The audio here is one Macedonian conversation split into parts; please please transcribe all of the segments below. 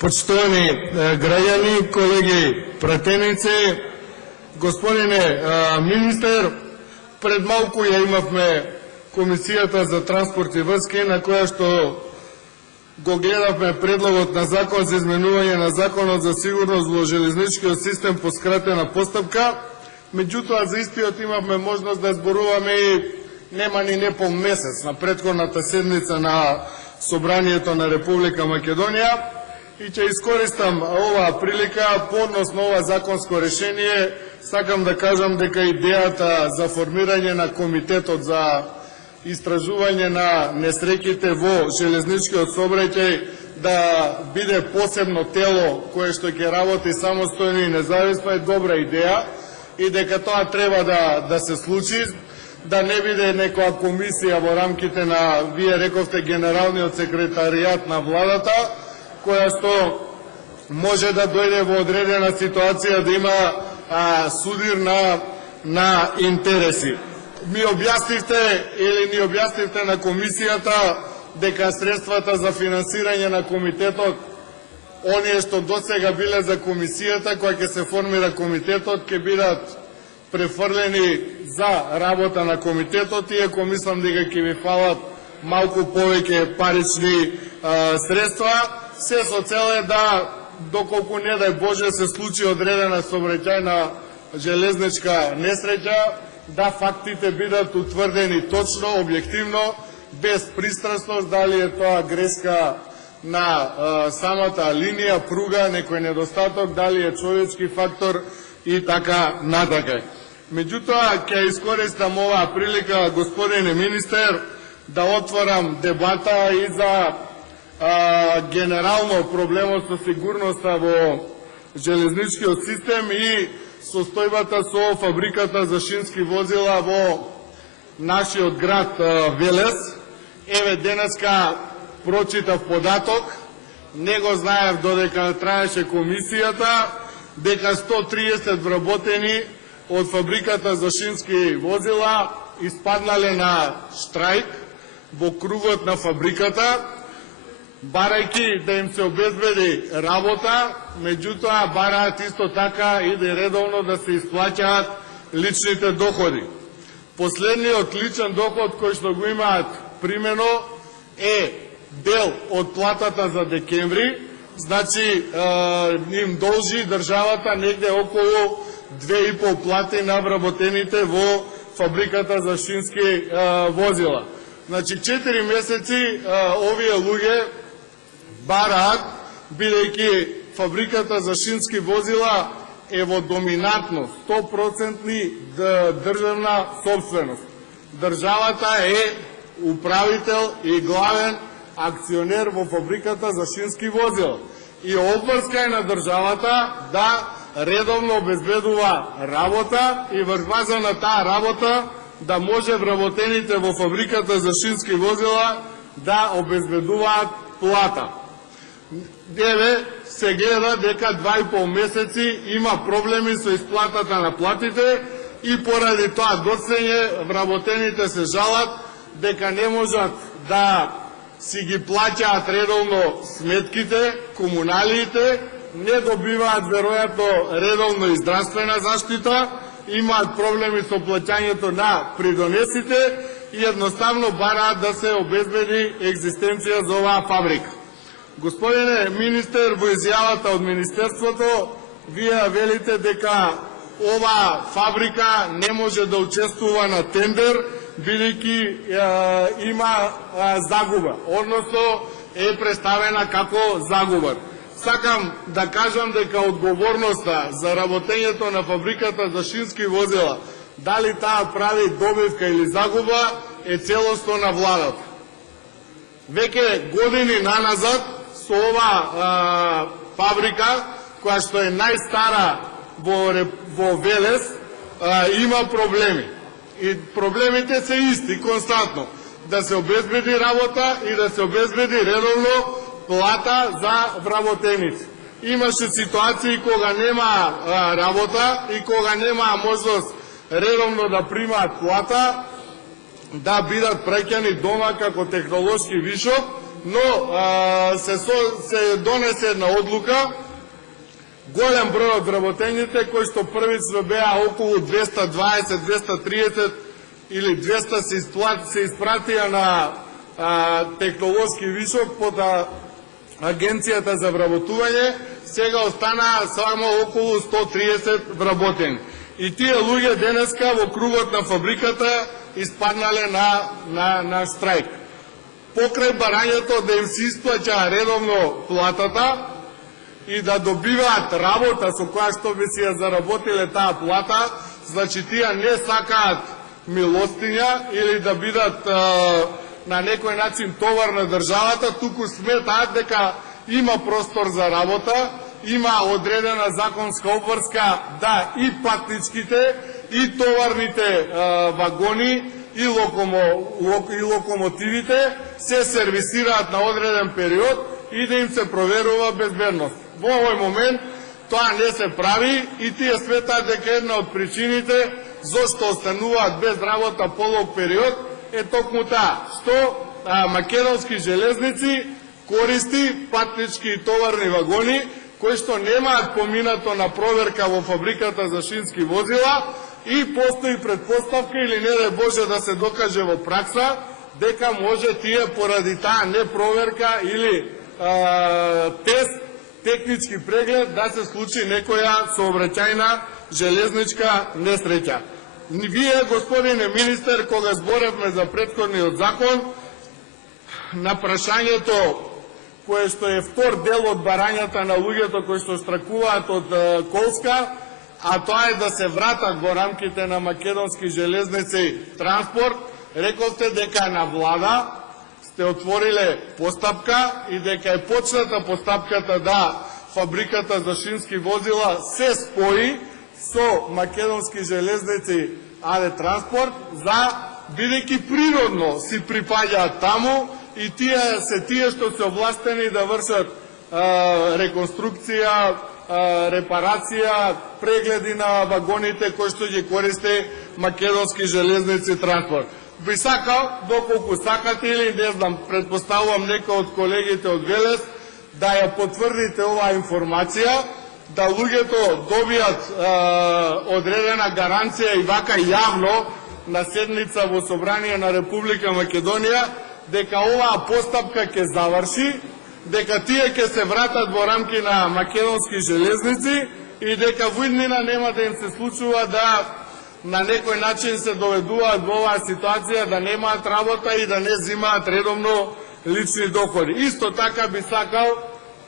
Почитувани граѓани, колеги пратеници, господине министер, пред малку ја имавме Комисијата за транспорт и врски, на која што го гледавме предлогот на закон за изменување на Законот за сигурност во железничкиот систем по скратена постапка. Меѓутоа, за истиот имавме можност да зборуваме и нема ни не пол месец на претходната седница на Собранието на Република Македонија. И ќе искористам оваа прилика, подносно ова законско решение, сакам да кажам дека идејата за формирање на Комитетот за истражување на несреќите во железничкиот сообраќај да биде посебно тело кое што ќе работи самостојно и независно е добра идеја и дека тоа треба да се случи, да не биде некоја комисија во рамките на, вие рековте, Генералниот секретаријат на владата, која што може да дојде во одредена ситуација да има судир на интереси. Ми објаснивте или ни објаснивте на комисијата дека средствата за финансирање на комитетот, оние што досега биле за комисијата, која ќе се формира комитетот, ќе бидат префрлени за работа на комитетот, иако мислам дека ќе ви фалат малку повеќе парични средства, се со цел е да, доколку не дај Боже се случи одредена сообраќајна железничка несреќа, да фактите бидат утврдени точно, објективно, без пристрасност, дали е тоа грешка на самата линија, пруга, некој недостаток, дали е човечки фактор и така натака. Меѓутоа, ќе искористам оваа прилика, господине министер, да отворам дебата и за генерално проблемот со сигурноста во железничкиот систем и состојбата со фабриката за шински возила во нашиот град Велес. Еве, денеска прочитав податок, не го знаев додека траеше комисијата, дека 130 вработени од фабриката за шински возила испаднале на штрајк во кругот на фабриката, барајќи да им се обезбеди работа, меѓутоа бараат исто така и да редовно да се исплаќаат личните доходи. Последниот личен доход кој што го имаат примено е дел од платата за декември, значи им должи државата негде околу 2,5 плати на вработените во фабриката за шински возила. Значи 4 месеци овие луѓе бараат, бидејќи фабриката за шински возила е во доминантно 100% државна собственост. Државата е управител и главен акционер во фабриката за шински возила. И обврска е на државата да редовно обезбедува работа и врз база на таа работа да може вработените во фабриката за шински возила да обезбедуваат плата. Еве, се гледа дека 2,5 месеци има проблеми со исплатата на платите и поради тоа доцнење вработените се жалат дека не можат да си ги плаќаат редовно сметките, комуналиите, не добиваат веројатно редовно и здравствена заштита, имаат проблеми со плаќањето на придонесите и едноставно бараат да се обезбеди екзистенција за оваа фабрика. Господине министер, во изјавата од Министерството, вие велите дека оваа фабрика не може да учествува на тендер, бидејќи има загуба, односно е представена како загубар. Сакам да кажам дека одговорноста за работењето на фабриката за шински возила, дали таа прави добивка или загуба, е целосно на владата. Веќе години наназад со оваа фабрика, која што е најстара во Велес, има проблеми. И проблемите се исти, константно. Да се обезбеди работа и да се обезбеди редовно плата за вработеници. Имаше ситуации кога нема работа и кога нема можност редовно да примаат плата, да бидат праќани дома како технолошки вишок но се донесе една одлука, голем број од вработените, кои што првично беа околу 220, 230 или 200 се испратија на технолошки вишок под Агенцијата за вработување, сега останаа само околу 130 вработени. И тие луѓе денеска во кругот на фабриката испаднале на штрајк. Покрај барањето да им се исплаќа редовно платата и да добиваат работа со која што би си ја заработиле таа плата, значи тие не сакаат милостиња или да бидат на некој начин товар на државата, туку сметаат дека има простор за работа, има одредена законска обврска да и патничките, и товарните вагони, и локомотивите се сервисираат на одреден период и да им се проверува безбедност. Во овој момент тоа не се прави и тие сметаат дека една од причините зошто остануваат без работа полог период е токму таа, што Македонски железници користи патнички и товарни вагони кои што немаат поминато на проверка во фабриката за шински возила и постои предпоставка или не дај Боже да се докаже во пракса дека може тие поради таа непроверка или тест, технички преглед да се случи некоја сообраќајна железничка несреќа. Вие, господине министер, кога зборевме за претходниот закон, на прашањето кое што е втор дел од барањата на луѓето кои што штракуваат од Колска, а тоа е да се вратат во рамките на Македонски железници транспорт, рековте дека на влада сте отвориле постапка и дека е почната постапката да фабриката за шински возила се спои со Македонски железници АД Транспорт, за бидејќи природно си припаѓаат таму и тие што се овластени да вршат реконструкција, репарација, прегледи на вагоните кои што ги користи Македонски железници транспорт. Би сакал, доколку сакате или не знам, предпоставувам некој од колегите од Велес, да ја потврдите оваа информација, да луѓето добијат одредена гаранција и вака јавно на седница во Собрание на Република Македонија, дека оваа постапка ќе заврши, дека тие ќе се вратат во рамки на Македонски железници и дека во иднина нема да им се случува да на некој начин се доведуваат во оваа ситуација, да немаат работа и да не зимаат редовно лични доходи. Исто така би сакал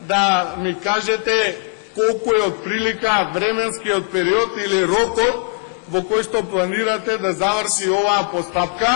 да ми кажете колку е од прилика временскиот период или рокот во кој што планирате да заврши оваа постапка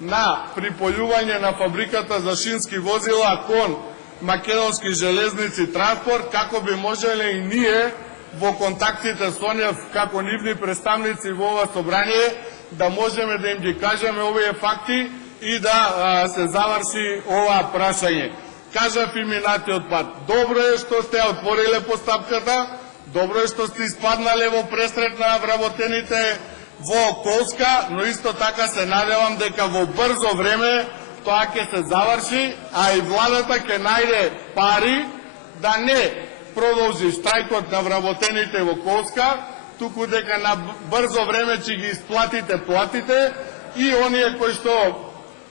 на припојување на фабриката за шински возила кон Македонски железници транспорт, како би можеле и ние во контактите со нив како нивни представници во ова собрание да можеме да им ги кажеме овие факти и да се заврши ова прашање. Кажав и минатиот пат, добро е што сте отвориле постапката, добро е што сте испаднале во пресрет на вработените во Колска, но исто така се надевам дека во брзо време тоа ќе се заврши, а и владата ќе најде пари да не продолжи штрајкот на вработените во Колска, туку дека на брзо време ќе ги исплатите платите и оние кои што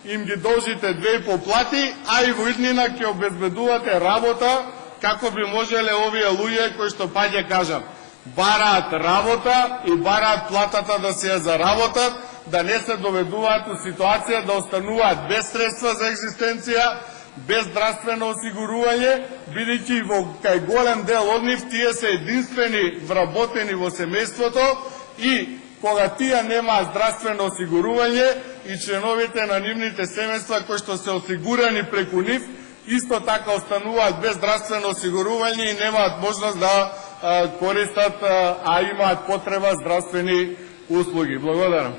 им ги должите 2,5 плати, а и во иднина ќе обезбедувате работа како би можеле овие луѓе кои што паѓа кажам, бараат работа и бараат платата да се ја заработат, да не се доведуваат у ситуација да остануваат без средства за екзистенција, без здравствено осигурување, бидејќи во кај голем дел од нив тие се единствени вработени во семејството и кога тие немаат здравствено осигурување и членовите на нивните семејства кои што се осигурани преку нив, исто така остануваат без здравствено осигурување и немаат можност да користат, а имаат потреба здравствени услуги. Благодарам.